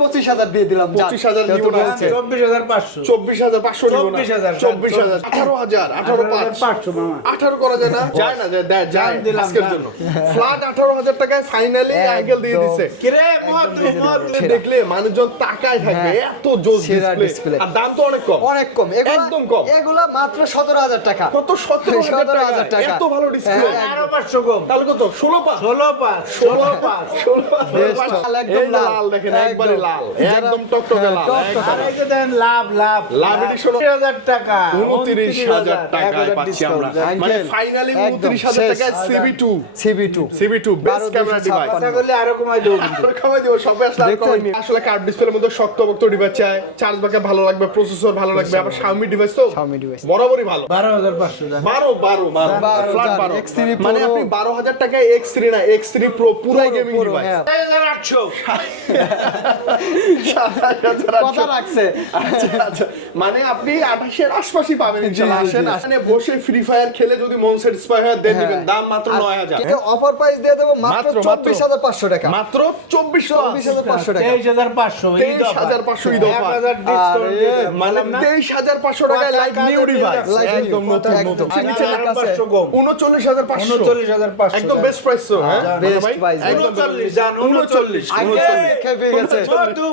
25,000 দিয়ে দিলাম। 25,000 নিব না, 24,500 24,500 নিব না, 24,000 18,000 18,500 মামা 18 করা যায় না? যায় না, যায় দিলাম, আজকের জন্য ফ্ল্যাট 18,000 টাকায় ফাইনালি আঙ্কেল দিয়ে দিছে। কিরে মধু দেখলে মানুষজন তাকায় থাকবে, এত জোস ডিসপ্লে, আর দাম তো অনেক কম, অনেক কম, একদম কম। এগুলা মাত্র 17,000 টাকা। কত 17,000 টাকা, এত ভালো ডিসপ্লে। আরো 500 কম, তাহলে কত 16,500 একদম লাল দেখেন, একবারে লাল, একদম টকটকে লাল। আর এই যে দেন লাভ লাভ এডিশন 30,000 টাকা 29,000 টাকায় পাচ্ছি আমরা, মানে Uncle, ফাইনালি একদম 29,000 শেষ। টাকায় CB2 বেস্ট ক্যামেরা ডিভাইস। কথা বললে আরো কমাই দেবো কিন্তু। কমাই দিব, সবাই আসলে আর দেখছেন? কমাইনি। আসলে কার্ভ ডিসপ্লের মধ্যে শক্ত ডিভাইস চাই, চার্জ ব্যাকআপ ভালো লাগবে, প্রসেসর ভালো লাগবে, আবার Xiaomi ডিভাইস তো Xiaomi device। বরাবরই ভালো। 12,500 দেন। 12 ফ্ল্যাট 12 X3 মানে Pro। আপনি 12,000 টাকায় X3 না, X3 Pro পুরাই গেমিং পুরো, ডিভাইস। হ্যাঁ। 6,800 কথা রাখছে। আচ্ছা, মানে আপনি 28 এর আশপাশই পাবেন ইনশাআল্লাহ। আসেন, আসেন বসে ফ্রি ফায়ার খেলে যদি মন স্যাটিসফাই হয় দেন দিবেন, দাম মাত্র 9,000। অফার প্রাইস দিয়ে দেবো মাত্র মাত্র 24,500 টাকা। মাত্র 24,500 টাকা। 23,500 23,500 ঈদ অফার। 1,000 ডিসকাউন্ট দিয়ে দেন। মানে 23,500 টাকায় লাইক নিউ ডিভাইস, একদম নতুন নতুন। নিচে লেখা আছে 39,500 39,500 একদম বেস্ট প্রাইস তো, হ্যাঁ best ভাই? price, একদম 39 জান 39 আঙ্কেল খেপে গেছে। মধু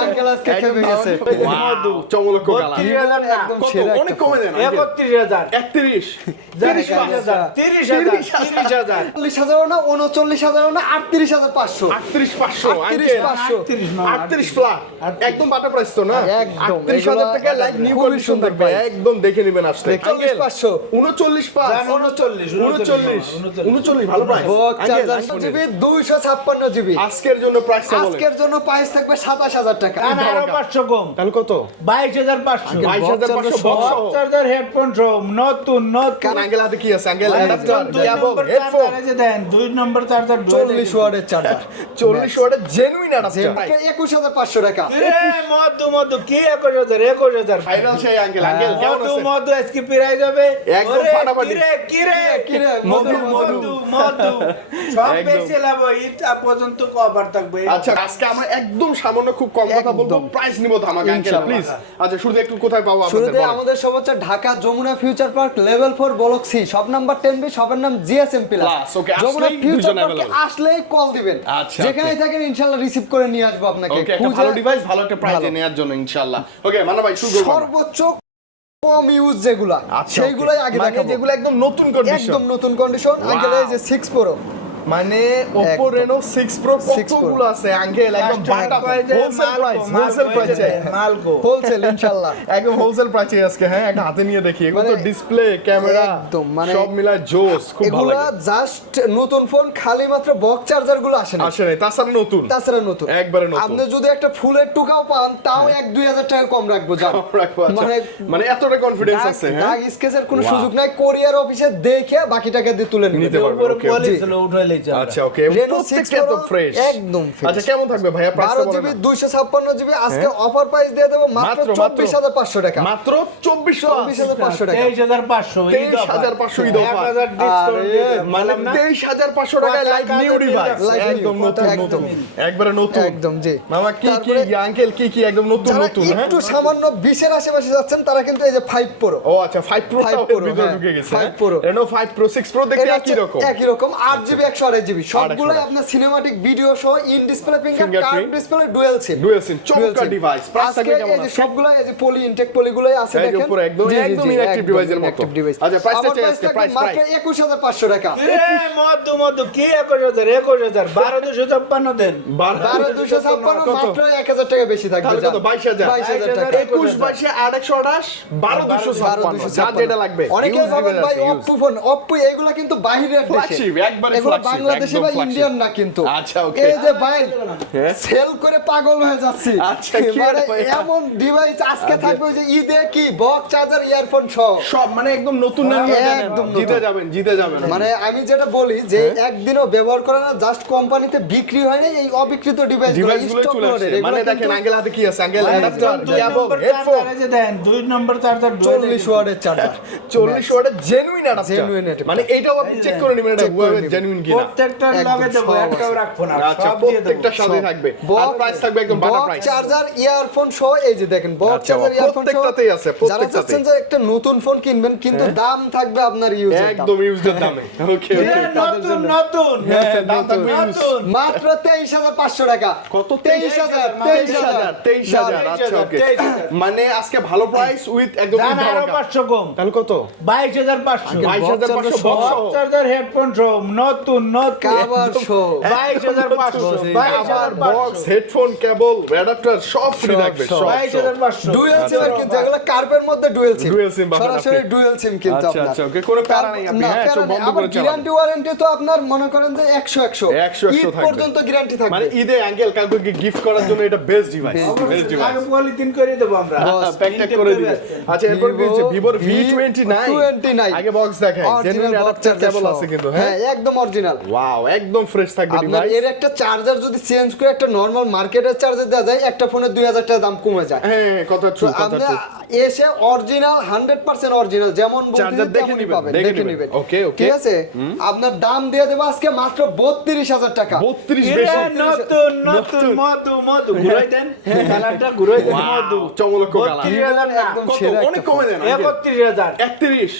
আঙ্কেল আজকে খেপে গেছে। মধু চমলক কালার। 32,000 না একদম কত? সেরা অনেক একটা কমে দেন 31,000 31 30,000 30,000 30,000 40,000 না, 39,000 না, 38,500 38,500 38,500 38 ফ্ল্যাট একদম বাটা প্রাইস তো না? একদম, 38,000 টাকা এগুলো লাইক নিউ খুবই কন্ডিশন সুন্দর থাকবে, price। একদম দেখে নেবেন আসলে। 39,500 39,500 জান 39 ভালো প্রাইস। বক চার্জার জিবি 256 জিবি। আজকের জন্য প্রাইসটা বলেন। আজকের জন্য প্রাইস থাকবে 27,000 টাকা। জান আরো 500 কম তাহলে কত? 22,500 22,500 বক্স সহ। চার্জার হেডফোন সহ নতুন আঙ্কেল হাতে কি আছে? আঙ্কেল দুই অ্যাডাপ্টার, নম্বর চার্জার এই যে দেন 2 নম্বর চার্জার 40 ওয়াটের চার্জার 40 ওয়াটের জেনুইন অ্যাডাপ্টার। 21,500 টাকা। মধু কি 21,000 ফাইনাল সেই আঙ্কেল কেমন আছে? মধু আজকে পিরাই যাবে একদম ওরে, ফাটাফাটি। কিরে মধু সব একদম। বেশি লাভ ঈদ পর্যন্ত কভার থাকবে আচ্ছা, আজকে আমরা একদম সামান্য খুব কম কথা বলবো, একদম। প্রাইস নিব ধামাকা আঙ্কেল ইনশাআল্লাহ। প্লিজ। আচ্ছা, শুরুতে একটু কোথায় পাবো আপনাদের শুরুতে বলেন। আমাদের সব হচ্ছে Dhaka Jamuna future park level 4 block C, shop number 10B, শপের নাম GSM Plus, plus. okay, Jamuna আসলেই ফিউচার দুইজন পার্কে available। আসলেই কল দিবেন, আচ্ছা, যেখানেই okay। থাকেন ইনশাআল্লাহ রিসিভ করে নিয়ে আসবো আপনাকে। ওকে, একটা খুঁজে ভালো ডিভাইস, ভালো একটা প্রাইসে ভালো। নেয়ার জন্য ইনশাআল্লাহ। ওকে, মানা ভাই শুরু করব। সর্বোচ্চ কম ইউজ যেগুলা সেইগুলাই আগে মানে দেখাবো। যেগুলো একদম নতুন কন্ডিশন, একদম নতুন কন্ডিশন। আঙ্কেল এই যে 6 Pro, মানে Oppo একদম। Reno 6 Pro 6 Pro। কতগুলো আছে আঙ্কেল, একদম বাটা হোলসেল প্রাইসে মালকো হোলসেল ইনশাআল্লাহ। একদম হোলসেল প্রাইসে আজকে। হ্যাঁ, একটা হাতে নিয়ে দেখি, এগুলো তো মানে ডিসপ্লে, ক্যামেরা একদম, মানে সব মিলায় জোস, খুব ভালো এগুলা লাগে। জাস্ট নতুন ফোন, খালি মাত্র বক্স চার্জার গুলো আসে না, আসে নাই, তাছাড়া নতুন, তাছাড়া নতুন একবারে নতুন। আপনি যদি একটা ফুলের টুকাও পান তাও 1-2 হাজার টাকা কম রাখবো জান। রাখবো, আচ্ছা। মানে মানে এতটা কনফিডেন্স আছে, হ্যাঁ দাগ স্কেচের কোনো Wow। সুযোগ নাই, কোরিয়ার অফিসে দেখে বাকি টাকা দিয়ে তুলে নিতে নিতে পারবে। উপরে okay, কোয়ালিটি জি। ছিল উঠাইলেই চলে আচ্ছা, ওকে, Reno 6 প্রত্যেকটা তো Pro ফ্রেশ, একদম fresh। আচ্ছা, কেমন থাকবে ভাইয়া প্রাইসটা 12 বলেন জিবি না। 256 জিবি আজকে অফার প্রাইস দিয়ে দেবো মাত্র মাত্র 24,500 টাকা। মাত্র 24,500 টাকা। 23,500 23,500 ঈদ অফার। 1,000 ডিসকাউন্ট দিয়ে দেন। মানে বললাম না? 23,500 টাকায় like new device, Like new, একদম নতুন একদম। নতুন, একবারে নতুন, একদম, জি। মামা কি তারপরে- আঙ্কেল কি একদম নতুন যারা নতুন, হ্যাঁ একটু সামান্য 20-এর আশেপাশে যাচ্ছেন তারা কিন্তু এই যে 5 Pro, ও আচ্ছা, 5 Pro 5 টাও Pro, ভিতরে হ্যাঁ, ঢুকে গেছে। 5 Pro। Reno 5 Pro 6 Pro দেখতে এটা একই হচ্ছে রকম, একই রকম 8GB 128GB সবগুলাই 128 আপনার সিনেমাটিক ভিডিও সহ in display finger, Fingerprint, curve display, dual SIM. Dual SIM, চমৎকার ডিভাইস। প্রাইস আজকে থাকবে কেমন এই যে আছে? সবগুলাই এই যে পলি ইনটেক পলিগুলাই আছে একদম দেখেন। পুরো একদম জি, জি, একদম জি, ইনঅ্যাক্টিভ একদম ডিভাইসের মতো। inactive device। আচ্ছা, প্রাইসটা আমার চাই price আজকে, থাকবে প্রাইস মাত্র 21,500 টাকা। মধু কি 21,000 12,256 দেন 12,256 কত? মাত্র 1,000 টাকা বেশি থাকবে তাহলে কত? 22,000 22,000 টাকা। 21 22 828 12,256 যার যেটা লাগবে। অনেকে Use ভাবেন device ভাই আছে, use। অপ্পো ফোন, অপ্পো এগুলা কিন্তু বাইরের দেশে, Flagship, একবারে এগুলো flagship, বাংলাদেশে একদম বা flagship। ইন্ডিয়ান না কিন্তু। আচ্ছা, okay। এই যে ভাই হ্যাঁ? সেল করে পাগল হয়ে যাচ্ছি। আচ্ছা, কি মানে আর ভাই? এমন ডিভাইস আজকে থাকবে ওই যে ঈদে কি বক্স চার্জার ইয়ারফোন সহ। সব মানে একদম নতুন না, একদম নতুন। জিতে যাবেন। মানে আমি যেটা বলি যে একদিনও ব্যবহার করে না, জাস্ট কোম্পানিতে বিক্রি হয় না এই অবিকৃত ডিভাইসগুলো ডিভাইসগুলো স্টক চলে করে। আসে। মানে দেখেন আঙ্কেল হাতে কি আছে, আঙ্কেল অ্যাডাপ্টার, 2 কেবল, নম্বর হেডফোন, চার্জার এই যে দেন 2 নম্বর চার্জার 40 ওয়াটের চার্জার, 40 ওয়াটের জেনুইন অ্যাডাপ্টার। Genuine adapter। মানে এইটাও আপনি চেক করে নেবেন এটা Check করে হুয়াওয়ে নেবেন। জেনুইন কিনা। প্রত্যেকটা লগে দেবো, সব একটাও আছে। রাখবো না, আচ্ছা সব দিয়ে দেবো। প্রত্যেকটার সাথে থাকবে আর প্রাইস থাকবে একদম butter box price charger earphone সহ এই যে দেখেন বক্স আচ্ছা, চার্জার ইয়ারফোন সহ প্রত্যেকটাতেই আছে, যারা প্রত্যেকটাতেই। চাচ্ছেন যে একটা নতুন ফোন কিনবেন কিন্তু দাম থাকবে আপনার ইউজের দাম একদম ইউজড দামে ওকে এ, নতুন নতুন হ্যাঁ, দাম থাকবে নতুন মাত্র 23,500 টাকা কত? 23,000 23,000 আচ্ছা ওকে 23,000 মানে আজকে ভালো প্রাইস উইথ একদম জান আরো ধামাকা। 500 কম, তাহলে কত 22,500 22,500 সহ। বক্স চার্জার হেডফোন সহ নতুন নতুন কাভার সহ 22,500 আবার বক্স হেডফোন কেবল অ্যাডাপ্টার সব ফ্রি থাকবে সব 22,500 ডুয়াল সিম কিন্তু এগুলো কার্পের মধ্যে ডুয়াল সিম Dual SIM পাবেন সরাসরি আপনি। ডুয়াল সিম কিন্তু আচ্ছা আপনার আচ্ছা ওকে কোনো প্যারা নাই আপনি না, হ্যাঁ প্যারা চোখ নেই। বন্ধ আবার করে চালান গ্যারান্টি ওয়ারেন্টি তো আপনার মনে করেন যে 100 100 ঈদ থাকবে। পর্যন্ত গ্যারান্টি থাকবে মানে ঈদে অ্যাঙ্গেল কাউকে গিফট করার জন্য এটা বেস্ট ডিভাইস বেস্ট ডিভাইস আগে পলিথিন করে দেবো আমরা প্যাকটা করে দিবে আচ্ছা এরপর কি হচ্ছে ভিভোর V29 V29 আগে বক্স দেখাই genuine original box adapter charger cable আছে কিন্তু হ্যাঁ হ্যাঁ একদম অরিজিনাল ওয়াও একদম ফ্রেশ থাকবে আপনার ডিভাইস এর একটা চার্জার যদি চেঞ্জ করে একটা নরমাল মার্কেটের চার্জার দেওয়া যায় একটা ফোনের 2,000 টাকা দাম কমে যায় হ্যাঁ কথা ট্রু কথা আপনি ট্রু এসে অরিজিনাল 100% অরিজিনাল যেমন চার্জার দেখে তেমনই নিবেন, পাবেন, দেখে দেখে নিবেন। নেবেন ওকে, ওকে। ঠিক আছে আপনার দাম দিয়ে দেবো আজকে মাত্র 32,000 টাকা 32 এরা বেশি নতুন নতুন মধু মধু ঘুরাই দেন কালারটা ঘুরাই দেন মধু চমলক কালার 32,000 না একদম কত সেরা অনেক একটা কমে দেন 31,000 31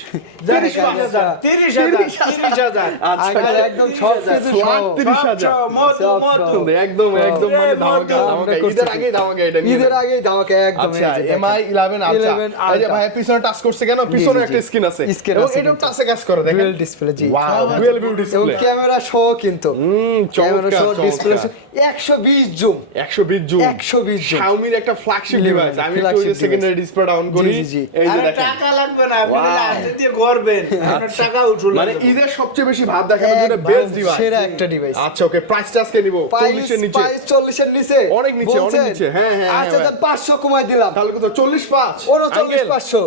30,000 30,000 আচ্ছা আগে একদম সব কিছু ফ্ল্যাট সহ। 30,000 মধু সব মধু একদম একদম মানে রে, ধামাকা মধু। ধামাকা আমরা ঈদের করছি। আগেই ধামাকা এটা নিয়ে ঈদের নেন। আগেই দামাকে একদম আচ্ছা এই যে দেখেন। MI 11 আলট্রা 11 এই যে Ultra। ভাই পিছনে টাচ করছে কেন পিছনে জি, একটা জি। স্ক্রিন আছে Screen এবং আছে এটাও কিন্তু। টাচে কাজ করে দেখেন ডুয়াল ডিসপ্লে জি ওয়াও ডুয়াল ভিউ এবং ডিসপ্লে ক্যামেরা সহ কিন্তু ক্যামেরা সহ ডিসপ্লে 120 জুম 120 জুম 120 জুম শাওমির একটা ফ্ল্যাগশিপ ডিভাইস আমি একটু flagship সেকেন্ডারি ডিসপ্লে ডাউন করি জি, জি। এই যে আরে দেখেন টাকা লাগবে না আপনি খালি হাতে দিয়ে করবেন আপনার টাকা উঠুল মানে ঈদের সবচেয়ে বেশি ভাব দেখানোর জন্য একদম বেস্ট ডিভাইস সেরা একটা ডিভাইস আচ্ছা ওকে প্রাইসটা আজকে নিব 40 এর নিচে 40 এর নিচে অনেক নিচে, অনেক বলছেন? নিচে, হ্যাঁ, হ্যাঁ, আচ্ছা হ্যাঁ, যান 500 কমাই দিলাম তাহলে কত 45 39,500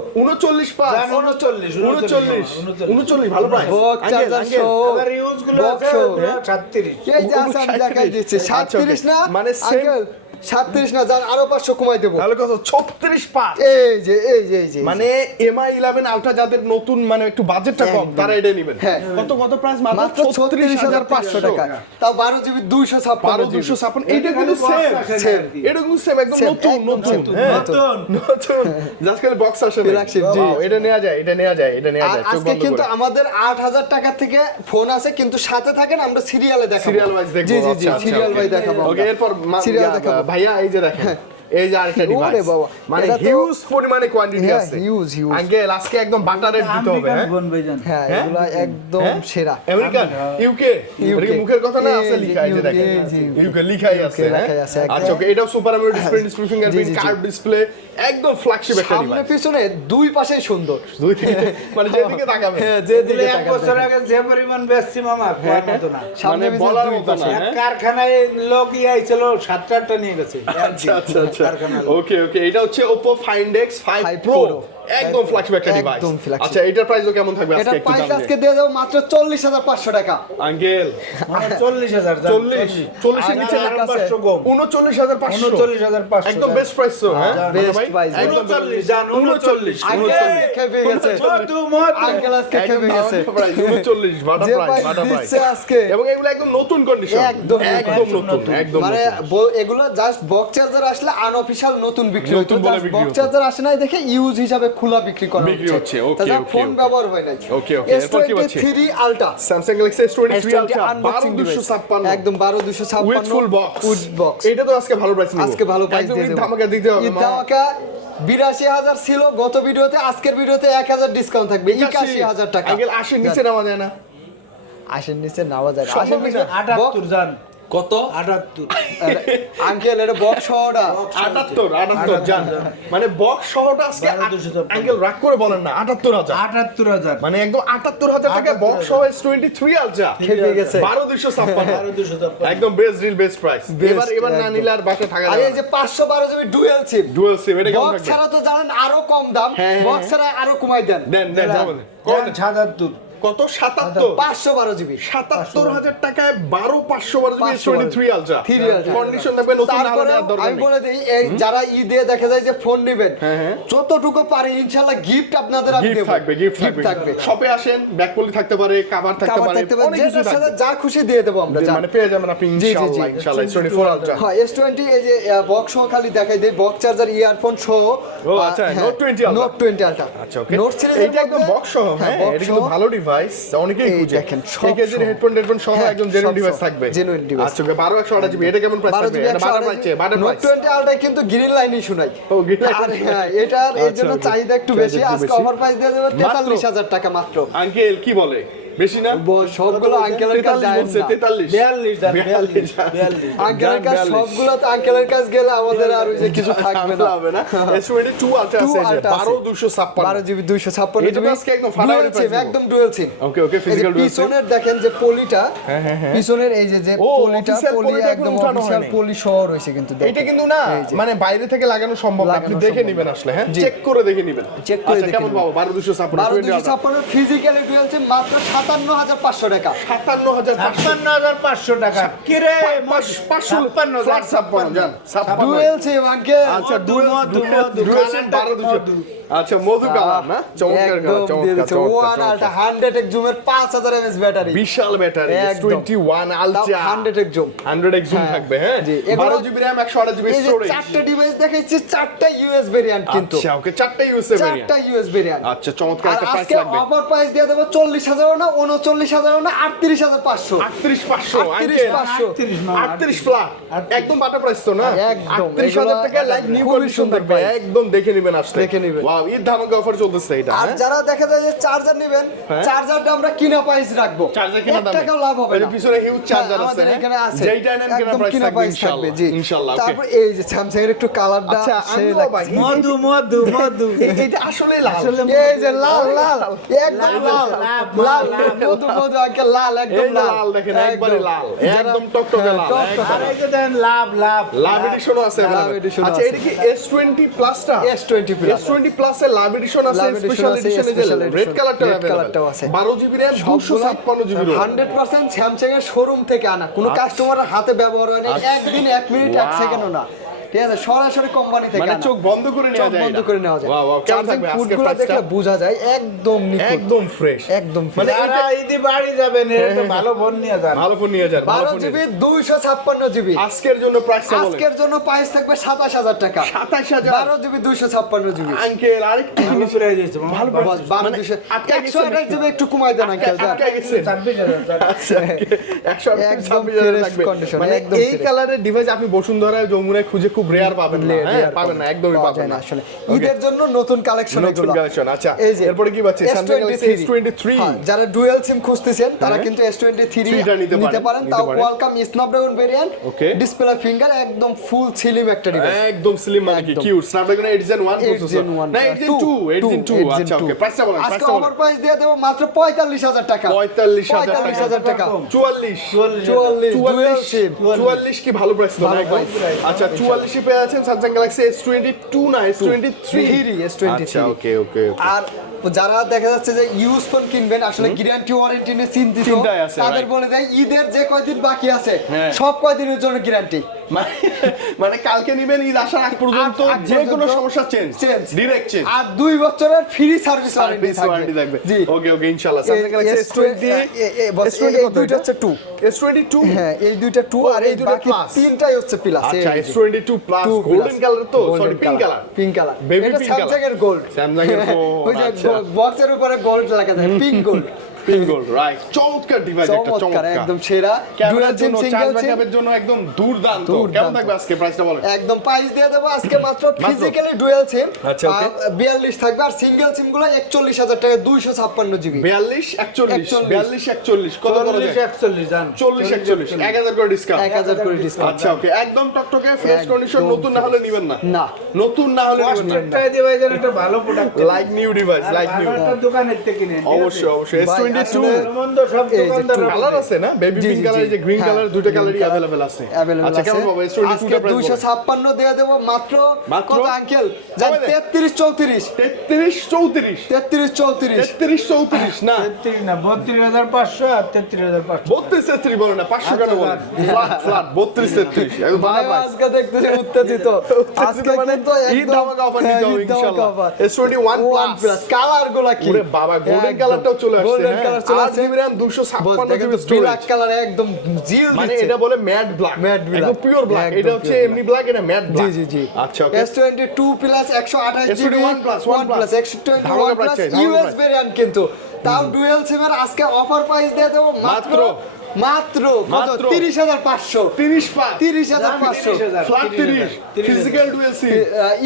39 ভালো প্রাইস বক্স চার্জার সহ আবার ইউজ গুলো Box আছে show। 36 এই যে আছে আমি দেখাই দিচ্ছি 37 না মানে আঙ্কেল 37 না যান আরো 500 কমাই দেব তাহলে কত 36 এই যে মানে MI 11 আলট্রা যাদের নতুন মানে একটু বাজেটটা কম একদম। তারা এটা নেবেন হ্যাঁ। কত প্রাইস মাত্র 36,500 টাকা তাও 12GB 256 1256 এটা কিন্তু সেম এটা কিন্তু সেম একদম Same, নতুন একদম নতুন নতুন। হ্যাঁ নতুন নতুন জাস্ট খালি বক্স আসে না Flagship, জি। Wow, এটা নেওয়া যায় এটা নেওয়া যায় এটা নেওয়া আর যায় চোখ আজকে বন্ধ কিন্তু করে আমাদের 8,000 টাকা থেকে ফোন আছে কিন্তু সাথে থাকেন আমরা সিরিয়ালে দেখাবো সিরিয়াল ওয়াইজ দেখবো জি জি জি আচ্ছা, সিরিয়াল okay. ওয়াইজ দেখাবো ওকে এরপর সিরিয়াল দেখাবো ভাইয়া এই যে দেখেন এই যে আরেকটা ওরে ডিভাইস বাবা, মানে এটা তো- হিউজ পরিমাণে কোয়ান্টিটি হ্যাঁ, আছে huge। আঙ্কেল আজকে একদম বাটার রেট দিতে হবে হ্যাঁ বোন ভাইজান হ্যাঁ হ্যাঁ? এগুলা একদম হ্যাঁ? সেরা আমেরিকান ইউকে UK মুখের কথা না এই আছে যে লেখা এই যে UK, দেখেন জি। ইউকে লেখাই আছে UK লেখাই আছে, একদম। আচ্ছা ওকে এটাও সুপার অ্যামোলেড ডিসপ্লে ফিঙ্গারপ্রিন্ট জি, জি। কার্ভ ডিসপ্লে একদম ফ্ল্যাগশিপ একটা সামনে ডিভাইস পিছনে দুই পাশেই সুন্দর দুই দিকে মানে যেদিকে তাকাবেন হ্যাঁ এগুলো যেদিকে এক তাকান বছর দেখেন। আগে যে পরিমাণ বেচছি মামা কোয়ার মতো না সামনে মানে পিছনে বলার দুই মতো পাশে। না, এক হ্যাঁ? কারখানায় লোক আইছিল 7-8টা নিয়ে গেছে আচ্ছা আচ্ছা আচ্ছা কারখানার লোক। ওকে ওকে এটা হচ্ছে Oppo Find X 5 5 Pro Pro। একদম ফ্ল্যাগশিপ একটা একদম ডিভাইস flagship। আচ্ছা এটার প্রাইসও কেমন থাকবে এটার আজকে একটু প্রাইস জানলে আজকে দিয়ে দেবো মাত্র 40,500 টাকা আঙ্কেল মানে 40,000 40 এর নিচে আর না কাছে 39,500 39,500 একদম বেস্ট প্রাইস তো হ্যাঁ best ভাই? price, একদম 39 জান 39 আঙ্কেল খেপে গেছে মধু মধু আঙ্কেল আজকে খেপে গেছে 39 বাটা যে প্রাইস প্রাইস বাটা প্রাইস দিচ্ছে আজকে এবং এগুলো একদম নতুন কন্ডিশন একদম নতুন একদম মানে নতুন। এগুলো জাস্ট বক্স চার্জার আসলে আনঅফিশিয়াল নতুন বিক্রি হতো নতুন বলে বিক্রি বক্স হতো। চার্জার আসে নাই দেখে ইউজ হিসাবে খোলা বিক্রি করা বিক্রি হচ্ছে, okay, তাছাড়া okay, ফোন okay. ব্যবহার হয় নাই Okay, okay, এরপর কি পাচ্ছি? S23 ultra Samsung Galaxy S23 Ultra unboxing 12,256 একদম 12,256 with full box with box এটা তো আজকে ভালো প্রাইস নিব আজকে ভালো প্রাইস একদম দিয়ে ঈদ দেব ধামাকা দিতে হবে ঈদ মা। ধামাকা 82,000 ছিল গত ভিডিওতে আজকের ভিডিওতে 1,000 ডিসকাউন্ট থাকবে 81,000 টাকা আঙ্কেল 80 নিচে নামা যায় না আসেন নিচে নেওয়া যায় সম্ভব আসেন নিচে না। 78 জান কত 78 আঙ্কেল এটা বক্স সহটা 78 জান মানে বক্স সহটা আজকে 12,256 আঙ্কেল রাগ করে বলেন না 78,000 78,000 মানে একদম 78,000 টাকা বক্স সহ S23 Ultra খেপে গেছে 12,256 12,256 একদম best deal best price Best, এবার না একদম। নিলে আর বাসা থাকা আরে যাবে এই যে 512 জিবি ডুয়াল সিম ডুয়াল সিম এটা কেমন বক্স থাকবে ছাড়া তো জানেন আরো কম দাম হ্যাঁ, বক্স ছাড়া আরো কমাই দেন দেন দেন জান 77 কত 77 512 জিবি 77,000 টাকায় 12,512 GB S23 ultra 3 Ultra। Condition থাকবে নতুন না হলে তারপরে আর দরকার আমি নেই। বলে দিই এই যারা ঈদে দেখা যায় যে ফোন নেবেন যতটুকু পারি ইনশাআল্লাহ গিফট আপনাদের আমি গিফট দেব থাকবে গিফট থাকবে শপে আসেন ব্যাকপলি থাকতে পারে কভার থাকতে কাবার পারে থাকতে পারে অনেক যে কিছু যার সাথে থাকবে যা খুশি দিয়ে দেব আমরা জান। মানে পেয়ে যাবেন আপনি জি, জি, ইনশাআল্লাহ জি। ইনশাআল্লাহ S24 আলট্রা হ্যাঁ S20 এই যে বক্স সহ খালি দেখাই দেই বক্স চার্জার ইয়ারফোন সহ ও আচ্ছা Note 20 Ultra Note 20 Ultra আচ্ছা ওকে নোট সিরিজের এইটা একদম বক্স সহ হ্যাঁ এটা কিন্তু ভালো ডিভাইস অনেকেই এই খুঁজে দেখেন, সব এই কেজির সহ। হেডফোন সহ হ্যাঁ, একদম জেনুইন সব ডিভাইস সহ। থাকবে Genuine device। আচ্ছা ওকে 12 জিবি এটা কেমন প্রাইস থাকবে এটা butter price butter note price 20 ultra কিন্তু গ্রিন লাইনই শোনাই ও, green line। আর হ্যাঁ এটার এর জন্য আচ্ছা, okay। চাহিদা একটু বেশি চাহিদা একটু আজকে বেশি। অফার প্রাইস দিয়ে দেব মাত্র? 43000 টাকা মাত্র আঙ্কেল কি বলে বেশি না সবগুলো আঙ্কেলের কাছে যায় না 43 42 দেন 42 আঙ্কেলের কাছে 42 সবগুলো তো আঙ্কেলের কাছে গেলে আমাদের আর ওই যে কিছু থাকবে না হবে না S22 আলট্রা আছে 2 Ultra আছে। 12256 12 জিবি 256 এটা তো জিবি আজকে একদম ফাটাফাটি price দেবো। একদম ডুয়াল সিম ওকে ওকে ফিজিক্যাল পিছনের দেখেন যে পলিটা পিছনের এই যে ও, পলিটা official পলি পলিটা একদম এখনো উঠানো অফিশিয়াল হয়নি। পলি সহ রয়েছে কিন্তু দেখেন। এটা কিন্তু না এই যে। মানে বাইরে থেকে লাগানো সম্ভব না আপনি লাগানো দেখে সম্ভব নেবেন না। আসলে হ্যাঁ জি। চেক করে দেখে নেবেন চেক করে আচ্ছা দেখে কেমন নেবেন। পাবো 12256 ফিজিক্যালি ডুয়াল সিম মাত্র 57500 টাকা 57500 57500 টাকা কি রে 500 ফ্ল্যাট 56 জান 56 ডুয়াল সিম আঙ্কেল আচ্ছা মধু, ডুয়েল মধু, মধু, ডুয়েল সিম কালারটা 12200 আচ্ছা মধু কালার না চমৎকার কালার একদম দিয়ে দিচ্ছে চমৎকার 1 আলট্রা 100 এক জুমের 5000 mAh ব্যাটারি বিশাল ব্যাটারি একদম। S21 আলট্রা 100 এক জুম 100 জুম হ্যাঁ, থাকবে হ্যাঁ জি, এগুলো- 12 জিবি RAM 128 জিবি এই যে স্টোরেজ চারটে ডিভাইস দেখাইছি চারটা ইউএস ভেরিয়েন্ট কিন্তু আচ্ছা ওকে চারটা ইউএসএ ভেরিয়েন্ট চারটা ইউএস ভেরিয়েন্ট আচ্ছা চমৎকার আর একটা প্রাইস আজকে লাগবে অফার প্রাইস দিয়ে দেবো 40000 না 39000 না 38500 38500 38500 38 ফ্ল্যাট একদম বাটা প্রাইস তো না একদম, 38000 টাকা এগুলো লাইক নিউ খুবই কন্ডিশন সুন্দর থাকবে price। একদম দেখে নেবেন আসলে দেখে নিবেন। ওয়াও ঈদ ধামাকা অফার চলতেছে এটা আর হ্যাঁ? যারা দেখা যায় যে চার্জার নেবেন হ্যাঁ। চার্জারটা আমরা কিনা প্রাইস রাখবো চার্জার কিনা 1 দামে টাকাও লাভ হবে এর না পিছনে হিউজ চার্জার হ্যাঁ, আছে আমাদের এখানে আছে যেইটা নেন কিনা একদম প্রাইস কিনা থাকবে price থাকবে জি ইনশাআল্লাহ ওকে তারপর এই যে স্যামসাং এর একটু কালারটা আচ্ছা সেই আমিও ভাই লাগছে মধু মধু মধু এটা আসলে লাল আসলে এই যে লাল লাল একদম লাল লাল লাল, মধু মধু আঙ্কেল লাল একদম এই যে লাল দেখেন একবারে লাল একদম টকটকে লাল আর এই যে দেন লাভ লাভ লাভ এডিশনও আছে লাভ available। edition আচ্ছা আছে। এটা কি S20 প্লাসটা S20 Plus S20 প্লাস এর লাভ এডিশন আছে লাভ edition স্পেশাল আছে, এডিশন special রেড edition, কালারটা red अवेलेबल কালারটাও আছে। 12 GB RAM 256 GB RAM 100% Samsung এর শোরুম থেকে আনা কোনো কাস্টমারের হাতে ব্যবহার হয় না একদিন 1 মিনিট 1 Wow. সেকেন্ডও না ঠিক আছে সরাসরি কোম্পানি থেকে মানে আনা। চোখ বন্ধ করে নেওয়া চোখ যায় বন্ধ এটা। করে নেওয়া যায় Wow, wow, কেমন চার্জিং থাকবে আজকের পুটগুলো প্রাইসটা? দেখলে বোঝা যায় একদম নিখুঁত একদম ফ্রেশ একদম মানে যারা ঈদে বাড়ি যাবেন এর তো ভালো ফোন নিয়ে যান ভালো ফোন নিয়ে যান ভালো 12 ফোন জিবি 256 জিবি আজকের জন্য প্রাইসটা বলেন আজকের জন্য প্রাইস থাকবে 27000 টাকা 27000 12 জিবি 256 জিবি আঙ্কেল আরেকটু ভালো প্রাইস দিয়েছে ভালো বস 12 মানে 128 জিবি একটু কমাই দেন আঙ্কেল যান আটকে গেছে 26000 একদম একদম ফ্রেশ fresh condition, মানে একদম এই fresh। কালারের ডিভাইস আপনি বসুন্ধরা যমুনায় খুঁজে খুব রেয়ার পাবেন না হ্যাঁ Rare পাবেন না একদমই পাওয়া পাবেন যায় না আসলে Okay. ঈদের জন্য নতুন কালেকশন নতুন এগুলো কালেকশন আচ্ছা এই যে এরপরে কি পাচ্ছি Samsung Galaxy S23 হ্যাঁ, যারা ডুয়াল সিম খুঁজতেছেন তারা হ্যাঁ। কিন্তু S23 টা নিতে নিতে পারেন তাও পারেন। Qualcomm Snapdragon variant Okay. Display finger একদম ফুল স্লিম একটা ডিভাইস একদম স্লিম মানে কি একদম। Cute Snapdragon 8 Gen 1 processor Gen 1 না 8 Gen 2 8 Gen 2 আচ্ছা ওকে প্রাইসটা বলেন আজকে প্রাইসটা অফার বলেন প্রাইস দিয়ে দেব মাত্র 45000 টাকা 45000 টাকা 44 44 ডুয়াল সিম 44 কি ভালো প্রাইস তো ভালো একদম price। আচ্ছা 44 এ পেয়ে যাচ্ছেন Samsung Galaxy S22 না S23 S23 আচ্ছা ওকে ওকে আর যারা দেখা যাচ্ছে যে ইউজ ফোন কিনবেন আসলে গ্যারান্টি ওয়ারেন্টি নিয়ে চিন্তিত চিন্তায় আছে, তাদের right. বলে দেয় ঈদের যে কয়দিন বাকি আছে হ্যাঁ। সব কয়দিনের জন্য গ্যারান্টি মানে কালকে নিবেন ঈদ আসার আগ পর্যন্ত আগ যে কোনো পর্যন্ত সমস্যা চেঞ্জ চেঞ্জ ডাইরেক্ট চেঞ্জ আর 2 বছরের free service warranty service warranty থাকবে জি ওকে ওকে ইনশাআল্লাহ Samsung Galaxy S20 S20 এই কত দুইটা এটা? হচ্ছে 2 S22 হ্যাঁ এই দুইটা 2 আর এই দুইটা বাকি plus। তিনটাই হচ্ছে প্লাস আচ্ছা S22 প্লাস গোল্ডেন কালার তো sorry pink colour pink colour Baby এটা pink color। স্যামসাং এর গোল্ড Samsung এর ওই যে আচ্ছা বক্সের উপরে গোল্ড লাগা যায় pink gold pink gold right চমৎকার ডিভাইস একটা চমৎকার চমৎকার একদম সেরা ক্যামেরার ডুয়াল সিম জন্য সিঙ্গেল চার্জ সিম ব্যাকআপের জন্য একদম দুর্দান্ত দুর্দান্ত। কেমন থাকবে আজকে প্রাইসটা বলেন একদম প্রাইস দিয়ে দেবো আজকে মাত্র ফিজিক্যালি ডুয়াল সিম আচ্ছা, okay। 42 থাকবে আর সিঙ্গেল সিম গুলো 41000 টাকা 256 জিবি 42 41 42 41 কত করা যায় 41 জান 40 41 1000 করে ডিসকাউন্ট 1000 করে ডিসকাউন্ট আচ্ছা ওকে একদম টকটকে ফ্রেশ একদম কন্ডিশন নতুন না হলে নেবেন না না নতুন না হলে নেবেন না কষ্টটাই দিবাই যেন একটা ভালো product like new device like new একটা দোকানের থেকে কিনেন ঠিক আছে? অবশ্যই অবশ্যই ভাই, S22 সম্বন্ধ সব দোকানদার কালার আছে না বেবি জি, পিঙ্ক জি, কালার জি। যে গ্রিন হ্যাঁ, কালার দুটো green কালারই color अवेलेबल আছে available আচ্ছা কেমন আছে। হবে S22 আজকে টা প্রাইস 256 দিয়ে দেব মাত্র মাত্র? কত আঙ্কেল জান কবে? 33 34 33 34 33 34 33 34 না 33 না 32,500 আর 33,500 32 33 বলো না 500 কেন বলো ফ্ল্যাট ফ্ল্যাট 32 33 একদম ভাই বানা আজকে দেখতেছি উত্তেজিত আজকে মানে কিন্তু ঈদ ধামাকা অফার দিতে হবে ইনশাআল্লাহ S21 প্লাস কালার গুলা কি ওরে বাবা গোল্ডেন কালারটাও চলে আসছে গোল্ডেন হ্যাঁ কালার চলে 8 আসছে জিবি RAM 256 দেখেন জিবি তো স্টোরেজ ব্ল্যাক কালার একদম জিল মানে দিচ্ছে। এটা বলে ম্যাট ব্ল্যাক Matte black। একদম পিওর ব্ল্যাক একদম এটা হচ্ছে pure এমনি ব্ল্যাক এটা ম্যাট জি ব্ল্যাক জি জি আচ্ছা ওকে S22 plus 128 GB S21 plus, one plus। S21 ধামাকা প্লাস price, ধামাকা ইউএস price। ভেরিয়েন্ট কিন্তু তাও ডুয়াল সিমের আজকে অফার প্রাইস দিয়ে দেবো মাত্র মাত্র কত মাত্র 30,500 30 পা 30,500 flat 30 physical dual SIM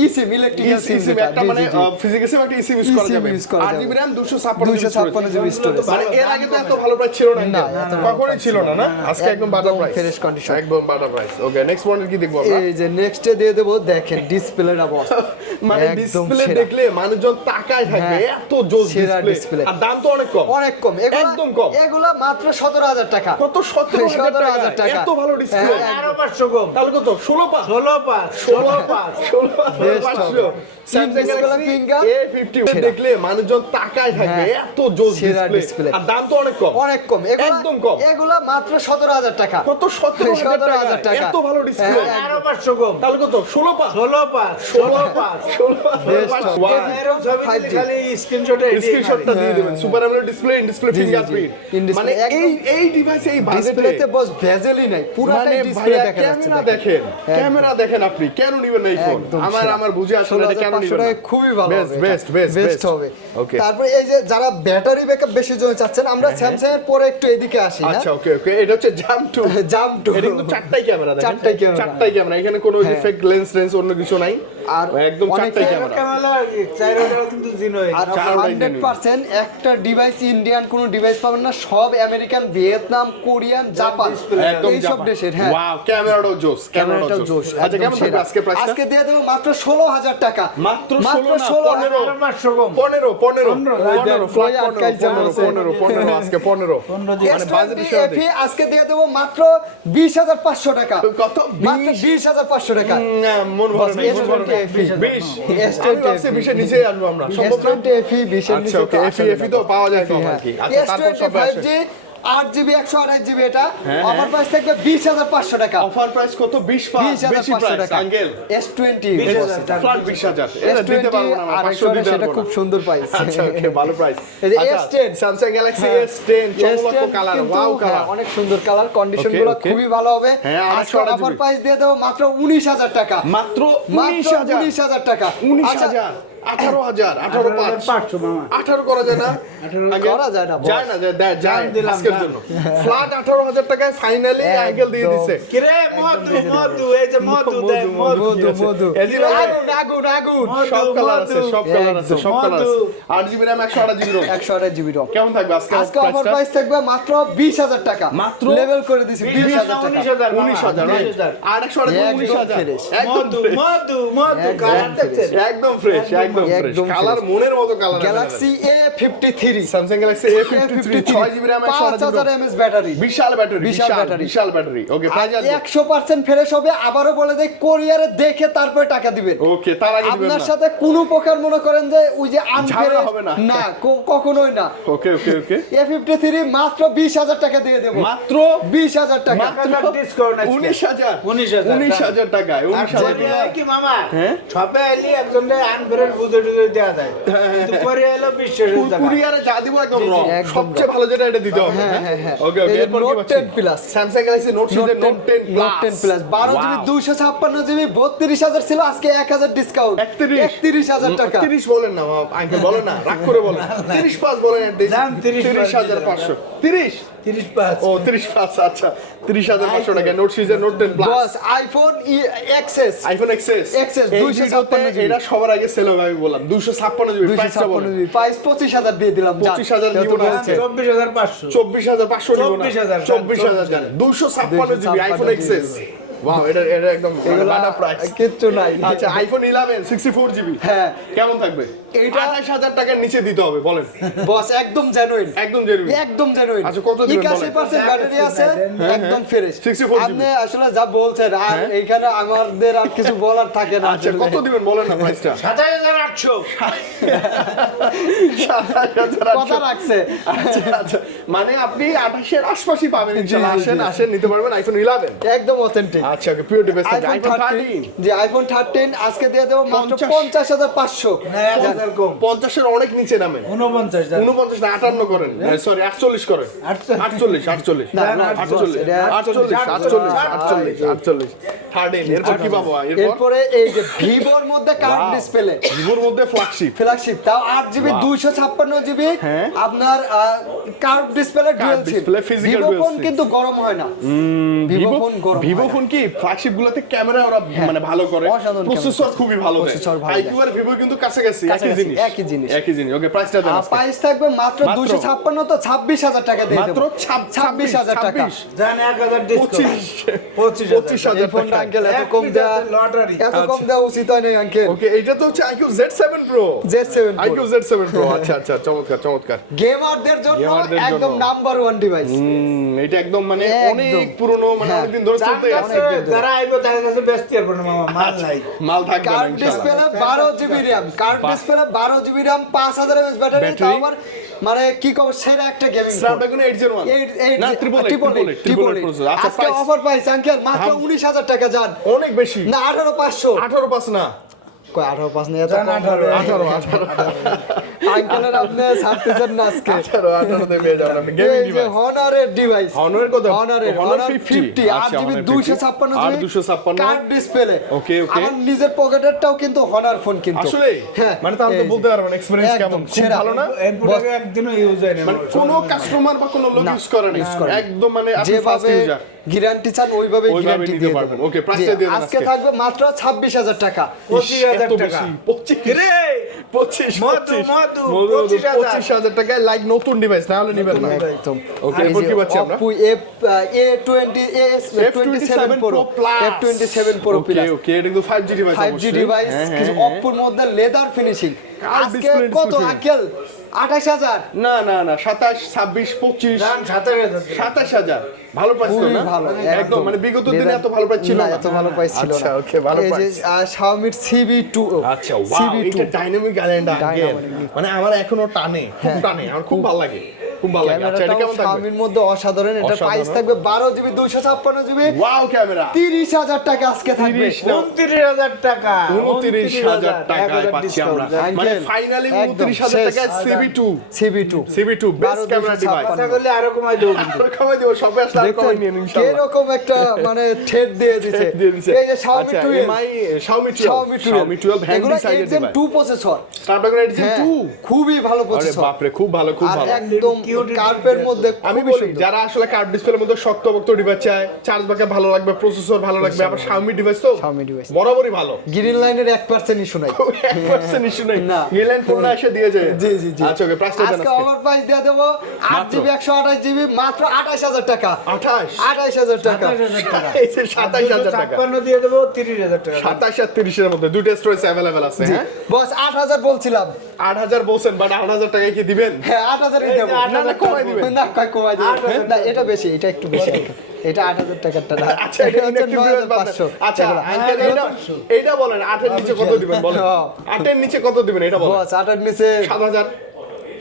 eSIM electrical সিম সিম একটা মানে ফিজিক্যাল সিম একটা ইসিম ইউজ করা eSIM যাবে use করা 8 যাবে। জিবি RAM 256 জিবি স্টোরেজ মানে এর আগে তো এত ভালো প্রাইস ছিল না না, এত ভালো কখনোই ছিল না না আজকে একদম বাটার প্রাইস ফ্রেশ কন্ডিশন একদম butter price okay next model কি দেখবো আমরা এই যে নেক্সটে দিয়ে দেবো দেখেন ডিসপ্লের অবস্থা মানে একদম ডিসপ্লে সেরা। দেখলে মানুষজন তাকায় থাকবে হ্যাঁ, এত জোস সেরা ডিসপ্লে display। আর দাম তো অনেক কম অনেক কম একদম কম। এগুলা মাত্র 17,000 টাকা কত 17,000 টাকা এত ভালো ডিসপ্লে হ্যাঁ, আরো 500 কম তাহলে কত 16 পা 16 পাঁচ 16 পাঁচ 16 Samsung display Galaxy finger। A50 দেখলে মানুষজন তাকায় থাকবে হ্যাঁ, এত জোস সেরা ডিসপ্লে display। আর দাম তো অনেক কম অনেক কম একদম কম। এগুলা মাত্র 17,000 টাকা কত 17,000 টাকা এত ভালো ডিসপ্লে হ্যাঁ, আরো 500 কম তাহলে কত 16 পা 16 পাঁচ 16 পাঁচ Best Wow. এরকম ছবি দিলে 5G খালি স্ক্রিনশটে স্ক্রিনশটটা দিয়ে দিবেন super AMOLED display in display G, G, G. Fingerprint In display মানে একদম- এই ডিভাইসে এই ডিসপ্লে ডিসপ্লেতে বস ভেজেলই নাই মানে পুরোটাই ডিসপ্লে ভাইয়া দেখা যাচ্ছে ক্যামেরা দেখেন ক্যামেরা দেখেন আপনি কেন নিবেন না এই ফোন একদম আমার সেরা। আমার বুঝে আসলে এটা কেন 16,500 নিবেন টাকায় না খুবই ভালো বেস্ট হবে বেস্ট বেস্ট বেস্ট হবে ওকে তারপরে এই যে যারা ব্যাটারি ব্যাকআপ বেশি জন্য চাচ্ছেন আমরা স্যামসাং এর পরে একটু এদিকে আসি আচ্ছা ওকে ওকে এটা হচ্ছে জাম্প টু জাম্প টু এটা কিন্তু চারটাই ক্যামেরা দেখেন চারটাই camera। চারটাই ক্যামেরা এখানে কোনো হ্যাঁ। ফেক লেন্স অন্য কিছু নাই আর একদম অনেক চারটাই camera- ক্যামেরা ক্যামেরা 4টাও কিন্তু জিনোই আর চারটাই 100% একটা ডিভাইস ইন্ডিয়ান কোনো ডিভাইস পাবেন না সব আমেরিকান ভিয়েতনাম কোরিয়ান জাপান একদম এইসব দেশের হ্যাঁ ওয়াও ক্যামেরাটাও জোস ক্যামেরাটাও জোশ আচ্ছা কেমন থাকবে আজকে প্রাইসটা আজকে দিয়ে দেবো মাত্র 16,000 টাকা মাত্র 16 না 15 আরো 500 কম 15 কই আটকাইছে বলছে। 15 আজকে 15 মানে বাজেট হিসেবে এফি আজকে দিয়ে দেবো মাত্র 20,500 টাকা কত মাত্র 20,500 টাকা না, মন ভালো নাই, মন ভালো নাই। S20 20 S20 আমি ভাবছি 20 এর নিচে আসবো আমরা সম্ভব না? S20 এফি 20 এর আচ্ছা নিচে ওকে এফি তো পাওয়া যায় কম আর কি আচ্ছা তারপর সব আসে S25G 8GB 128GB এটা হ্যাঁ, অফার প্রাইস থাকবে 20,500 টাকা অফার প্রাইস কত 20 বেশি 20,500 প্রাইস টাকা আঙ্কেল S20 ফ্ল্যাট 20,000 এটা দিতে পারবো না আমরা 500 দিতে সেটা পারবো খুব না সুন্দর প্রাইস আচ্ছা ওকে ভালো প্রাইস এই যে S10 স্যামসাং গ্যালাক্সি S10 চমৎকার কালার ওয়াও কালার অনেক সুন্দর কালার কন্ডিশন Okay, গুলো okay. খুবই ভালো হবে হ্যাঁ, আজকে 828 অফার প্রাইস দিয়ে দেবো মাত্র 19,000 টাকা মাত্র মাত্র 19,000 19,000 টাকা 19,000 18,000 18,500 500 মামা 18 করা যায় না 18 আঙ্কেল? করা যায় না, boss। যায় না যায় দিলাম, আজকের দাম। জন্য ফ্ল্যাট 18,000 টাকায় ফাইনালি আঙ্কেল দিয়ে একদম। দিছে কিরে মধু এই যে মধু দেখ মধু মধু এজি রঙে। আগুন আগুন আগুন সব কালার আছে সব কালার আছে সব কালার আছে মধু। 8GB RAM 128GB ROM 128GB রম কেমন থাকবে আজকে আজকে অফার প্রাইস থাকবে মাত্র 20,000 টাকা মাত্র লেভেল করে দিছি 20,000 টাকা 19,000 19,000 right? আর 128 একদম 19,000 fresh। একদম মধু fresh। মধু মধু একদম কালার দেখছেন একদম ফ্রেশ একদম ফ্রেশ একদম কালার fresh। মনের মতো colour Galaxy A53 Samsung Galaxy A53 6GB RAM 5000 mAh battery বিশাল ব্যাটারি বিশাল battery। বিশাল ব্যাটারি ওকে প্রাইস আসবে 100% ফ্রেশ হবে আবারও বলে দেই কোরিয়ারে দেখে তারপরে টাকা দিবেন ওকে তার আগে দিবেন আপনার না সাথে কোনো প্রকার মনে করেন যে ওই যে আনফেয়ার ঝামেলা হবে না। না কখনোই না ওকে ওকে ওকে A53 মাত্র 20,000 টাকা দিয়ে দেব মাত্র 20,000 টাকা টাকা ডিসকাউন্ট আছে 19,000 19,000 19,000 টাকায় আর 19,000 কোরিয়া কি মামা হ্যাঁ? ছপে আইলি একজনে আনফেয়ার বুঝে টুজে দেয়া যায় কিন্তু কোরিয়া এলো 20,000 টাকা কুরিয়ারে যা দিব একদম রং একদম সবচেয়ে ভালো যেটা এটা দিতে হবে হ্যাঁ। ওকে এই ওকে যে এরপর কি Note পাচ্ছি 10 Plus। স্যামসাং গ্যালাক্সি নোট সিরিজের note 10 Note 10 Plus 12GB 256GB 32,000 ছিল আজকে 1,000 ডিসকাউন্ট 31,000 টাকা 30 বলেন না আঙ্কেল বলেন না রাগ করে বলেন 30 পাস বলেন দাম 30 30,500 30 35 ও 30 পাস আচ্ছা 30,500 টাকা নোট সিরিজের note 10 plus boss iPhone XS iPhone XS XS 256 এটা সবার আগে সেল হবে আমি বললাম 256 জিবি প্রাইসটা বলেন 256GB প্রাইস 25,000 দিয়ে দিলাম যান। 25,000 দিব না আজকে। 24,500 24,500 নিব না 24,000 24,000 জানেন 256 জিবি আইফোন এক্সএস ওয়াও, এটা একদম বাটা প্রাইস। কিচ্ছু নাই। আচ্ছা, আইফোন 11 64GB হ্যাঁ। কেমন থাকবে? এইটা 28000 টাকার নিচে দিতে হবে, বলেন। বস একদম জেনুইন, একদম জেনুইন। একদম জেনুইন। আচ্ছা, কত দিবেন বলেন? 81% ব্যাটারি আছে, একদম ফ্রেশ। 64GB আপনি আসলে যা বলছেন আর এইখানে আমাদের আর কিছু বলার থাকে না। আচ্ছা, কত দিবেন বলেন না প্রাইসটা? 7800 কথা রাখছে। আচ্ছা, মানে আপনি 28 এর আশপাশই পাবেন ইনশাআল্লাহ। আসেন নিতে পারবেন আইফোন 11। একদম অথেন্টিক। আচ্ছা, ওকে, পিওর ডিভাইস থাকবে। আইফোন আইফোন 13 13 যে আইফোন 13 আজকে দিয়ে দেবো মাত্র 50,000 50,500। না 1000 কম 50 এর অনেক নিচে নামেন। 49 জান 49 না 58 করেন, সরি 48 করেন। 48 না, না, 48 এটা 48 13 এরপর কি পাবো? এরপরে এই যে ভিভোর মধ্যে কার্ভ ডিসপ্লে, ভিভোর মধ্যে ফ্ল্যাগশিপ ফ্ল্যাগশিপ, তাও 8GB 256GB হ্যাঁ। আপনার কার্ভ ডিসপ্লে ডুয়াল সিম। display, physical Vivo dual phone SIM। কিন্তু গরম হয় না। ভিভো ফোন গরম ভিভো হয় না। ফোন কি ফ্ল্যাগশিপ গুলোতে ক্যামেরা ওরা মানে ভালো করে, অসাধারণ প্রসেসর camera। খুবই ভালো দেয়। Processor ভালো আইকিউ আর ভিভো কিন্তু কাছাকাছি, একই কাছাকাছি, জিনিস। একই জিনিস। একই জিনিস। ওকে, প্রাইসটা দেন আজকে। প্রাইস থাকবে মাত্র মাত্র 256, তো 26,000 টাকা দিয়ে মাত্র দেবো। 26,000 টাকা। জান 1000 ডিসকাউন্ট 25,000 এই ফোনটা আঙ্কেল এত কম দেওয়া, লটারি এত কম দেওয়া উচিত হয় না আঙ্কেল। ওকে, এটা তো হচ্ছে IQ Z7 Pro। Z7 IQ Z7 Pro, আচ্ছা আচ্ছা, চমৎকার চমৎকার। গেমারদের জন্য গেমারদের জন্য। একদম নাম্বার 1 ডিভাইস। এটা একদম মানে একদম। অনেক পুরনো, মানে হ্যাঁ। অনেকদিন ধরে চলতে আছে। অনেক দিন ধরে। যারা আইবো তাদের কাছে ব্যস্ত হবে না মামা, মাল নাই মাল থাকবে না কার্ভ ইনশাআল্লাহ। Display 12GB RAM, curve display 12GB RAM, 5000 mAh battery, Battery? তাও আবার মানে কি কব সেরা একটা গেমিং ফোন। Snapdragon 801 না 888 প্রসেসর। আচ্ছা, আজকে প্রাইস অফার প্রাইস আঙ্কেল মাত্র দাম? 19,000 টাকা জান। অনেক বেশি। না 18,500। 18 না কই 18,500 না, এত জান কম 18 আঙ্কেলের আপনি ছাড়তেছেন না আজকে। 18 তে পেয়ে যাবেন আপনি গেমিং এই যে ডিভাইস। হনারের ডিভাইস, Honor কত? হনারের Honor Honor 50 আচ্ছা, 8GB Honor 50 256GB আর 256 কার্ভ ডিসপ্লে। ওকে, ওকে। আমার নিজের পকেটেরটাও কিন্তু হনার ফোন কিন্তু। আসলে হ্যাঁ, মানে তাহলে তো এই যে। বলতে পারবেন এক্সপেরিয়েন্স একদম কেমন, খুব সেরা। ভালো না? এমপুটাকে একদিনও ইউজ হয় না মানে কোনো কাস্টমার বা কোনো লোক না, ইউজ করে না, use করে না। একদম মানে আপনি ফার্স্ট যেভাবে ইউজার। গ্যারান্টি চান ওইভাবে ওইভাবে গ্যারান্টি নিতে দিয়ে পারবেন। দেব। ওকে, প্রাইসটা দিয়ে দেন আজকে আজকে। থাকবে মাত্র 26,000 টাকা। 25,000 এত টাকা বেশি, 25 রে 25 মধু, মধু, 25,000 25,000 টাকায় লাইক নতুন ডিভাইস, না হলে নিবেন না। একদম। ওকে, এই এরপর যে কি পাচ্ছি আমরা? Oppo A27 Pro, F27 Pro ওকে Plus। ওকে, এটা কিন্তু 5G ডিভাইস 5G ডিভাইস, কিছু Oppo এর মধ্যে লেদার ফিনিশিং। কার আজকে display কত display? আঙ্কেল? 28,000। না না না, 27 26 25 জান 27,000 27,000 ভালো প্রাইস তো খুবই না? ভালো, একদম মানে বিগত দিনে এত ভালো প্রাইস ছিল না। এত ভালো প্রাইস ছিল আচ্ছা, না। ওকে, ভালো এই যে প্রাইস। Xiaomi CB2, আচ্ছা, ওয়াও, এটা ডাইনামিক আইল্যান্ড আঙ্কেল, মানে আমার এখনো টানে, খুব টানে, আমার খুব ভালো লাগে, খুব ভালো লাগে। আচ্ছা, এটা কেমন থাকবে? Xiaomiর মধ্যে অসাধারণ। এটা অসাধারণ। প্রাইস থাকবে 12GB 256GB, ওয়াও, ক্যামেরা 30,000 টাকা আজকে থাকবে। 29,000 টাকা 29,000 টাকায় পাচ্ছি আমরা। মানে Uncle, ফাইনালি একদম 29,000 টাকায় শেষ। CB2 CB2 best camera device. কথা বললে আরো কমাই দেবো কিন্তু আর কমাই দিব, সবে আসলে আর কমাই নিয়ে নিন ইনশাআল্লাহ। এরকম একটা মানে ঠেট দিয়ে দিছে। দিয়ে দিছে। এই যে Xiaomi আচ্ছা, 12, MI Xiaomi 12 Xiaomi 12 হ্যান্ডি এগুলো সাইজের Exynos device. 2 processor. Snapdragon 8 Gen 2 খুবই ভালো আরে প্রসেসর। বাপ রে, খুব ভালো, খুব আর ভালো। একদম কার্ভের মধ্যে আমি খুবই বলি সুন্দর। যারা আসলে কার্ভ ডিসপ্লের মধ্যে শক্তপোক্ত ডিভাইস চায়, চার্জ ব্যাকআপ ভালো লাগবে, প্রসেসর ভালো লাগবে, আবার Xiaomi ডিভাইস তো Xiaomi device। বরাবরই ভালো। গ্রিন লাইনের 1% ইস্যু নাই। 1% ইস্যু নাই। না। গেলেন ফোন এসে দিয়ে যায়। জি জি জি। আচ্ছা, ওকে, প্রাইসটা দেন আজকে আজকে। ওভার প্রাইস দিয়ে দেব 8GB 128GB মাত্র 28,000 টাকা। 28 28,000 টাকা। 27,000 টাকা এই যে 27,000 টাকা। 56 দিয়ে দেবো 30,000 টাকা 27 আর 30 এর মধ্যে দুটো স্টোরেজ अवेलेबल আছে। জি হ্যাঁ, বস 8,000 বলছিলাম। 8,000 বলছেন, বাট 8,000 টাকায় কি দিবেন? হ্যাঁ 8,000 এই যে দেব। 8,000 না কমাই দিবেন। না কমাই দিবেন। 8,000 না এটা বেশি, এটা একটু বেশি। এটা 8,000 টাকারটা না। আচ্ছা, এটা হচ্ছে inactive device বাদ দেন। 9,500। আচ্ছা, এগুলো। আঙ্কেল এইটা বলেন, 8 এর নিচে কত দিবেন বলেন? হ্যাঁ। 8 এর নিচে কত দিবেন এটা বলেন? বস 8 এর নিচে 7,000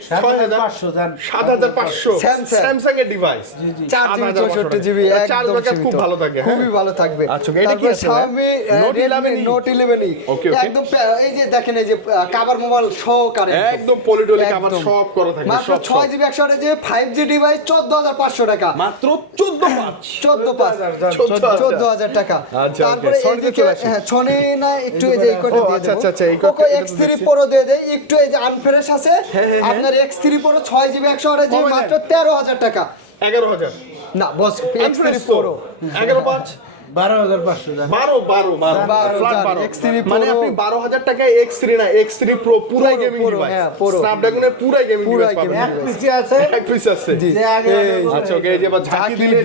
7,500 জান 7,500 Samsung। স্যামসাং এর ডিভাইস। 4GB 64GB চার্জ একদম ব্যাকআপ খুব সীমিত। ভালো থাকে। খুবই ভালো থাকবে। আচ্ছা, এটা কি তারপর আছে? Xiaomi Note Redmi 11E Note 11E ওকে, ওকে। একদম এই যে দেখেন এই যে কভার মোবাইল সহকারে একদম পলিডোলিক আবার একদম। সব করা থাকে, মাত্র সব 6GB 128GB 5G ডিভাইস 14,500 টাকা। মাত্র 14,500 14,500 টাকা। আচ্ছা, তারপরে okay, Sony তে এইদিকে চলে আসি। হ্যাঁ Sony না একটু এই যে এই কয়টা ও, দিয়ে আচ্ছা, দেব। আচ্ছা, আচ্ছা, এই Poco কয়টা X3 দেখছি। Pro দিয়ে দেই একটু এই যে আনফ্রেশ আছে। আপনার X3 Pro 6GB 128GB কমাই মাত্র 13,000 টাকা। 11,000 না বস X3 Unfresh তো। Pro 11,500 12,500 জান। 12 X3 মানে Pro। আপনি 12,000 টাকায় X3 না X3 Pro পুরাই Pro, গেমিং Pro, ডিভাইস, হ্যাঁ, Pro। স্ন্যাপড্রাগনের পুরাই গেমিং পুরাই ডিভাইস পাবেন। gaming এক পিসি আছে, এক পিস আছে। যে আগে আচ্ছা ওকে, এই যে এবার ঝাঁকি দিলে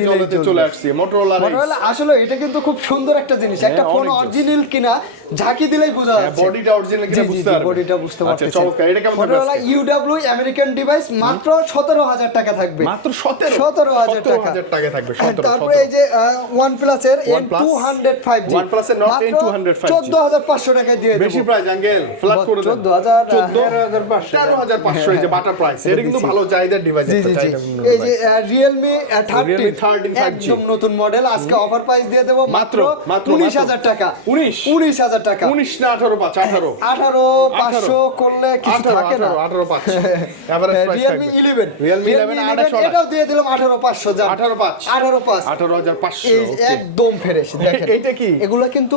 চলে আসছে মোটরোলা মোটরোলা আসলে এটা কিন্তু খুব সুন্দর একটা জিনিস, একটা ফোন অনেক অরিজিনাল কিনা ঝাঁকি দিলেই বোঝা যাচ্ছে। বডিটা অরিজিনাল কিনা বুঝতে পারবেন। বডিটা বুঝতে আচ্ছা পারতেছেন। চমৎকার, এটা কেমন থাকবে মোটরোলা আজকে? UW আমেরিকান ডিভাইস মাত্র 17,000 টাকা থাকবে। মাত্র 17,000 17,000 টাকা। 17,000 টাকা থাকবে। 17 তারপরে এই যে OnePlus এর OnePlus, N200 5G OnePlus এর Nord N200 5G 14,500 টাকায় দিয়ে দেব। বেশি প্রাইস আঙ্কেল, ফ্ল্যাট করে দেন। 14,000 13,500 এই যে বাটার প্রাইস, এটা কিন্তু ভালো চাহিদার ডিভাইস জি একটা জি জি। চাহিদা। এই যে Realme 13 Realme 13 5G একদম নতুন মডেল, আজকে অফার প্রাইস দিয়ে দেব মাত্র মাত্র 19,000 টাকা। 19,000 টাকা। 19 না 18,500 18,500 করলে কিছু থাকে না। 18,500 এভারেজ প্রাইস Realme থাকবে। 11 Realme 11 2800 এটাও দিয়ে দিলাম 18,500 জান। 18,500 18,500 18,500 এই একদম ফ্রেশ দেখেন। এইটা কি? এগুলো কিন্তু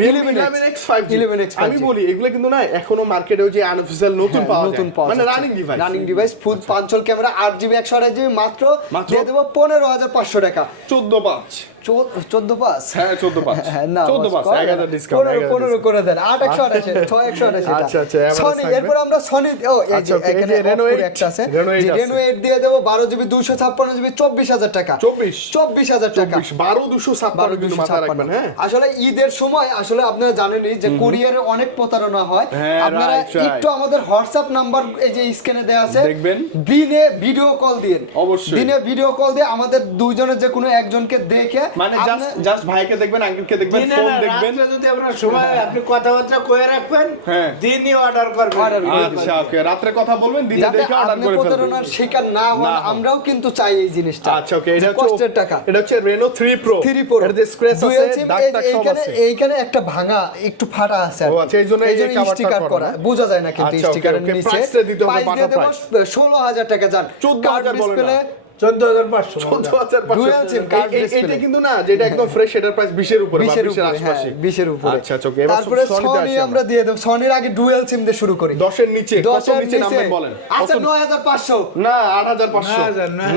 Realme 11X 5G 11X 5G আমি বলি এগুলো কিন্তু না এখনো মার্কেটে ওই যে আনঅফিশিয়াল নতুন পাওয়া যায়, মানে রানিং ডিভাইস। রানিং ডিভাইস ফুল পাঞ্চল ক্যামেরা 8GB 128GB মাত্র দিয়ে দেব 15,500 টাকা। 14,500 14,500 হ্যাঁ 14,500 না 14,500 1000 ডিসকাউন্ট 15 করে দেন 8,128 6,128 আচ্ছা, আচ্ছা, average সনি থাকবে। এরপর আমরা সনি ও এই আচ্ছা, যে okay, এখানে এই যে Reno 8 একটা আছে Reno 8 জি, আছে। Reno 8 দিয়ে দেব 12GB 256GB 24,000 টাকা 24,000 টাকা 12,256 কিন্তু মাথায় রাখবেন। হ্যাঁ আসলে ঈদের সময় আসলে আপনারা জানেনই যে কুরিয়ারে অনেক প্রতারণা হয়। হ্যাঁ, আপনারা right, right. একটু আমাদের হোয়াটসঅ্যাপ নাম্বার এই যে স্ক্রিনে দেওয়া আছে দেখবেন। দিনে ভিডিও কল দিন, অবশ্যই। দিনে ভিডিও কল দিয়ে আমাদের দুইজনের যে কোনো একজনকে দেখে মানে আপনি- জাস্ট ভাইকে দেখবেন, আঙ্কেলকে দেখবেন, দিনে ফোন না, দেখবেন। রাত্রে যদি আপনার সময় আপনি কথাবার্তা কয়ে রাখবেন, হ্যাঁ। দিনই অর্ডার করবেন। Order করবেন। আচ্ছা ওকে, রাত্রে কথা বলবেন, দিনে যাতে দেখে অর্ডার আপনি করে ফেলবেন। প্রতারণার শিকার না হন, না হন। আমরাও কিন্তু চাই এই জিনিসটা। আচ্ছা ওকে, এটা যে হচ্ছে কষ্টের টাকা এটা হচ্ছে Reno 3 Pro 3 Pro এর যে স্ক্র্যাচ আছে, Dual SIM, দাগ টাগ সব এইখানে আছে। এইখানে একটা ভাঙা একটু ফাটা আছে আর ও কি। আচ্ছা, এই জন্য এই যে coverটা স্টিকার করা করা না? বোঝা যায় না কিন্তু আচ্ছা, okay, স্টিকারের okay, নিচে price টা দিতে হবে, price দিয়ে বাটা দেব price। 16,000 টাকা জান 14,000 বলেন না। 14,500 14,500 Dual SIM card এটা display। কিন্তু না যেটা একদম ফ্রেশ, এটার প্রাইস 20 এর উপরে বা 20 এর 20 এর উপরে, হ্যাঁ, আশেপাশে। 20 এর উপরে। আচ্ছা আচ্ছা, okay, এবার তারপরে সনিতে সনি আসি আমরা দিয়ে দেব। সনির আগে ডুয়াল সিম দিয়ে শুরু করি। 10 এর নিচে কত 10 এর নিচে নামবেন বলেন? আচ্ছা কত? 9,500 না 8,500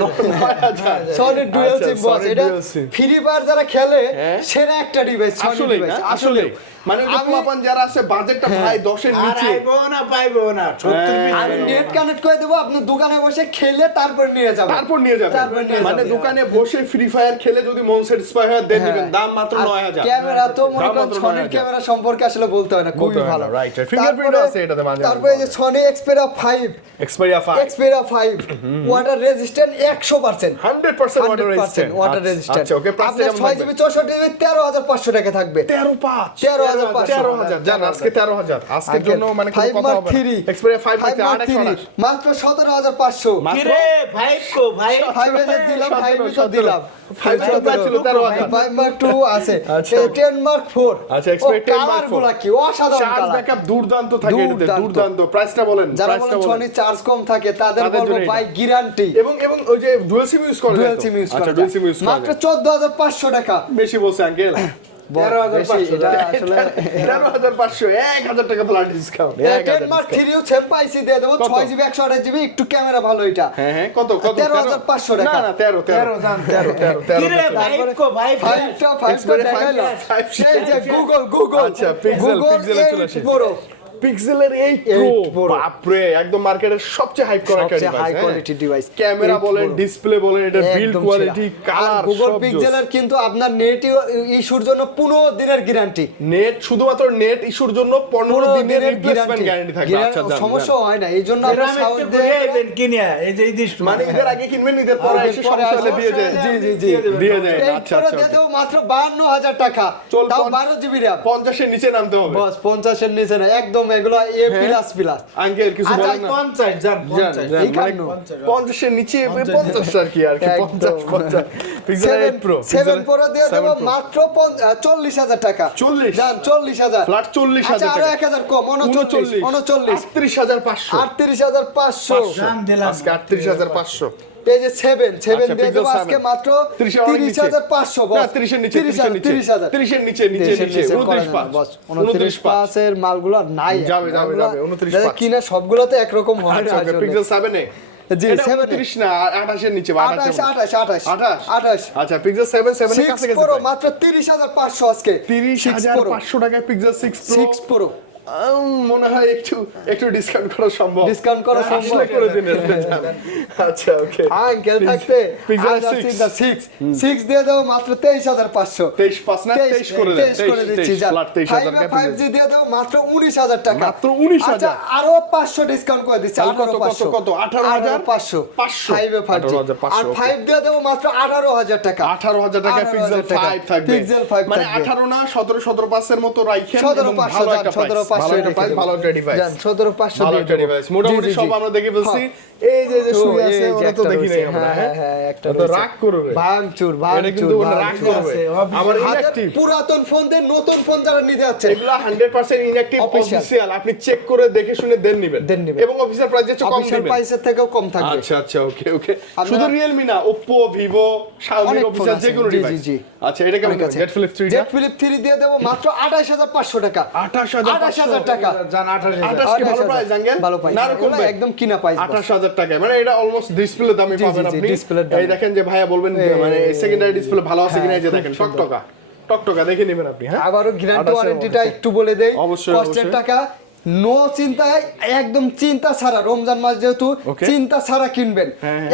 9,000 সনির ডুয়াল আচ্ছা, সিম বস, Sony এটা dual SIM। ফ্রি ফায়ার যারা খেলে হ্যাঁ। সেরা একটা ডিভাইস সনি আসলে ডিভাইস আসলে মানে ওই যে আমি- পোলাপান যারা আছে বাজেটটা ভাই 10 এর আর নিচে, আইবো না পাইবো না 70 হ্যাঁ। পিস আমি নেট কানেক্ট করে দেবো, আপনি দোকানে বসে খেলে তারপর নিয়ে যাবেন। তারপর নিয়ে যাবেন। তারপর নিয়ে মানে যাবেন। দোকানে বসে ফ্রি ফায়ার খেলে যদি মন স্যাটিসফাই হয় দেন দিবেন, দাম মাত্র 9,000। ক্যামেরা তো মনে দাম করেন মাত্র সনির 9,000 ক্যামেরা সম্পর্কে আসলে বলতে হয় না, খুবই বলতে হয় না, ভালো। right, right. Fingerprint তারপরে- আছে এটাতে মাঝে মাঝে তারপরে এই যে Sony Xperia 5 Xperia 5 Xperia 5 water resistant 100% 100% water resistant। Water resistant. আচ্ছা ওকে, প্রাইস আপনার 6GB 64GB 13,500 টাকা থাকবে। 13,500 13,500 13,000 জান, আজকে 13,000 আজকের জন্য মানে কোনো 5 কথা Mark হবে না। 3 Xperia 5 5 Mark 3 মাত্র 17,500 কি রে ভাই কো ভাই 5 এর দিলাম 5 এর দিলাম 5 এর প্রাইস ছিল 13,000। 5 Mark 2 আছে আচ্ছা। 10 Mark 4 আচ্ছা, Xperia 10 Mark 4 কালারগুলো কি অসাধারণ চার্জ কালার। ব্যাকআপ দুর্দান্ত থাকে এটাতে, দুর্দান্ত। দুর্দান্ত। প্রাইসটা বলেন, যারা প্রাইসটা বলেন বলেন। সনি চার্জ কম থাকে তাদের তাদের বলবো জন্য এটা। ভাই গ্যারান্টি এবং ওই যে ডুয়াল সিম ইউজ করে ডুয়াল সিম ইউজ আচ্ছা করা ডুয়াল সিম ইউজ করে মাত্র 14,500 টাকা। বেশি বলছে আঙ্কেল। 13,500 এটা আসলে 13,500 1000 টাকা ফ্ল্যাট ডিসকাউন্ট। 10 Mark 3 ও সেম পাইছি দিয়ে দেবো 6GB 128GB একটু ক্যামেরা ভালো এটা হ্যাঁ হ্যাঁ, কত 13,500 টাকা। না না 13 কি রে ভাই কো ভাই ফাইভটা Xperia দেখাইলাম। 5 এই যে গুগল আচ্ছা, Pixel এ চলে আসি। বড় পিক্সেলের 8 Pro বাপ রে, একদম মার্কেটের সবচেয়ে হাইপ করা একটা সবচেয়ে device. High quality device camera বলেন, ডিসপ্লে বলেন, এটা বিল্ড কোয়ালিটি, কালার গুগল সব পিক্সেলের কিন্তু আপনার নেট ইস্যুর জন্য 15 দিনের গ্যারান্টি। নেট শুধুমাত্র নেট ইস্যুর জন্য 15 দিনের রিপ্লেসমেন্ট গ্যারান্টি থাকবে। আচ্ছা জান, সমস্যা হয় না, এইজন্য এরা আমরা আমি সাউন্ড একটু ঘুরে আইবেন কিনিয়া এই যে এই মানে ঈদের আগে কিনবেন, ঈদের পরে এসে সমস্যা হলে দিয়ে যায়। জি জি জি দিয়ে যায়। এই আচ্ছা করে আচ্ছা দিয়ে দেবো মাত্র 52,000 টাকা, চল, তাও 50 12GB RAM। 50 এর নিচে নামতে হবে। বস 50 এর নিচে না, একদম এগুলো A++। আঙ্কেল কিছু আচ্ছা, বলেন না। 50 জান জান, 50 জান, এই মানে কান্ন। 50 এর নিচে 50 আর কি 50 পিক্সেল 8 Pro 7 Pro দিয়ে দেবো মাত্র 40,000 টাকা। 40? জান 40,000 ফ্ল্যাট 40,000 আচ্ছা আরো টাকা। 1,000 কম 39 38,500 38,500 জান দিলাম আজকে 38,500। এই যে 7 আচ্ছা, দিয়ে দেবো Pixel আজকে 7 মাত্র 30,500 বস না 30 এর নিচে 30 এর নিচে 30,000 30 এর নিচে নিচে 29,500 বস 29,500 এর মালগুলো নাই যাবে, যাবে, এগুলা 29,500 কিনা সবগুলোতে একরকম হয় না আচ্ছা আসলে। পিক্সেল 7 এ জি, এটা 7 29 না 28 এর নিচে বা 28 28 আচ্ছা পিক্সেল 7 এর কাছে 6 গেছে প্রো মাত্র 30500 আজকে 30500 টাকায় পিক্সেল 6 প্রো 6 প্রো মনে হয় একটু ডিসকাউন্ট করা সম্ভব ডিসকাউন্ট করা সম্ভব আসলে করে দিন আচ্ছা ওকে আঙ্কেল থাকতে Pixel আজ 6 6 দিয়ে দাও মাত্র 23500 23 পাস না 23 করে দেন 23 করে দিচ্ছি যা 23000 5G দিয়ে দাও মাত্র 19000 টাকা মাত্র 19,000 আচ্ছা আরো 500 ডিসকাউন্ট করে দিচ্ছি তাহলে কত 18500 500 5 আর 5 দিয়ে দাও মাত্র 18000 টাকা 18000 টাকা পিক্সেল 5 থাকবে পিক্সেল 5 মানে 18 না 17 পাসের মতো রাখেন 17500 ভালো একটা প্রাইস ভালো একটা প্রাইস ভালো একটা ডিভাইস জান 17500 ভালো একটা ডিভাইস মোটামুটি সব আমরা দেখে ফেলছি এই যে শুয়ে আছে ওরা তো দেখি নাই আমরা হ্যাঁ একটা তো রাগ করবে ভাঙচুর এটা কিন্তু ওরা রাগ করবে আমার ইনঅ্যাক্টিভ পুরাতন ফোন দিয়ে নতুন ফোন যারা নিতে যাচ্ছে এগুলা 100% ইনঅ্যাক্টিভ অফিশিয়াল আপনি চেক করে দেখে শুনে দেন নিবেন এবং অফিশিয়াল প্রাইস যেটা কম অফিশিয়াল দিবেন প্রাইসের থেকেও কম থাকবে আচ্ছা ওকে শুধু Realme না Oppo Vivo Xiaomi অনেক অফিশিয়াল ফোন যে কোনো আছে, জি, ডিভাইস জি। আচ্ছা এটা কেমন Z Flip 3 Z Flip 3 দিয়ে দেব মাত্র 28500 টাকা 28500 টাকা জান 28 28 কি ভালো প্রাইস আঙ্গেল ভালো প্রাইস না এরকম এগুলো একদম কিনা প্রাইস 28000 টাকা মানে এটা অলমোস্ট ডিসপ্লে দামে জি, পাবেন জি, আপনি ডিসপ্লের দামে। এই দেখেন যে ভাইয়া বলবেন যে মানে সেকেন্ডারি ডিসপ্লে ভালো আছে কিনা এই যে খুব দেখেন সুন্দর। টকটকা দেখে নেবেন আপনি হ্যাঁ আবারও গ্যারান্টি 28 ওয়ারেন্টিটা একটু বলে দেই অবশ্যই, কষ্টের অবশ্যই। টাকা নো চিন্তায় একদম চিন্তা ছাড়া রমজান মাস যেহেতু Okay. চিন্তা ছাড়া কিনবেন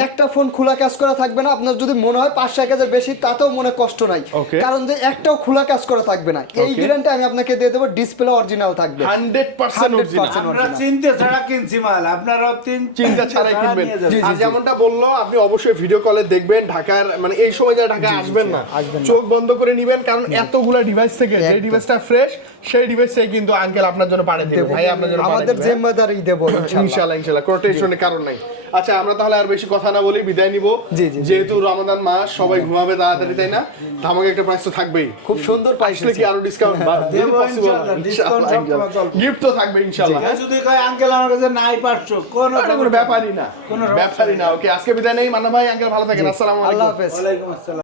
একটা ফোন খোলা কাজ করা থাকবে না আপনার যদি মনে হয় 5-1000 বেশি তাতেও মনে কষ্ট নাই Okay. কারণ যে একটাও খোলা কাজ করা থাকবে না এই Okay. গ্যারান্টি আমি আপনাকে দিয়ে দেবো ডিসপ্লে অরিজিনাল থাকবে 100% অরিজিনাল 100% আমরা চিনতে ছাড়া কিনছি মাল আপনারাও চিন্তা ছাড়াই কিনবেন নিয়ে যাবেন। আর যেমনটা বললো আপনি অবশ্যই ভিডিও কলে দেখবেন ঢাকার মানে এই সময় যারা ঢাকায় আসবেন না চোখ বন্ধ করে নিবেন কারণ এতগুলা ডিভাইস থেকে যে একদম। ডিভাইসটা ফ্রেশ সেই ডিভাইসটাই কিন্তু আঙ্কেল আপনার জন্য পাঠিয়ে দেবে ভাই আপনার জন্য আমাদের জিম্মেদারি দেব ইনশাআল্লাহ কোনো টেনশনের কারণ নাই আচ্ছা আমরা তাহলে আর বেশি কথা না বলি বিদায় নিব জি, জি। যেহেতু রমাদান মাস সবাই ঘুমাবে তাড়াতাড়ি তাই না ধামাকে একটা প্রাইস তো থাকবেই খুব সুন্দর প্রাইস আসলে কি আরো ডিসকাউন্ট দেবো ইনশাআল্লাহ, discount সব তোমার চলবে। গিফট তো থাকবে ইনশাআল্লাহ কেউ যদি কয় আঙ্কেল আমার কাছে নাই 500 কোনো এটা কোনো ব্যাপারই না কোনো ব্যাপারই না ওকে আজকে বিদায় নেই মান্না ভাই আঙ্কেল ভালো থাকেন আসসালামু আলাইকুম আল্লাহ হাফেজ ওয়ালাইকুম আসসালাম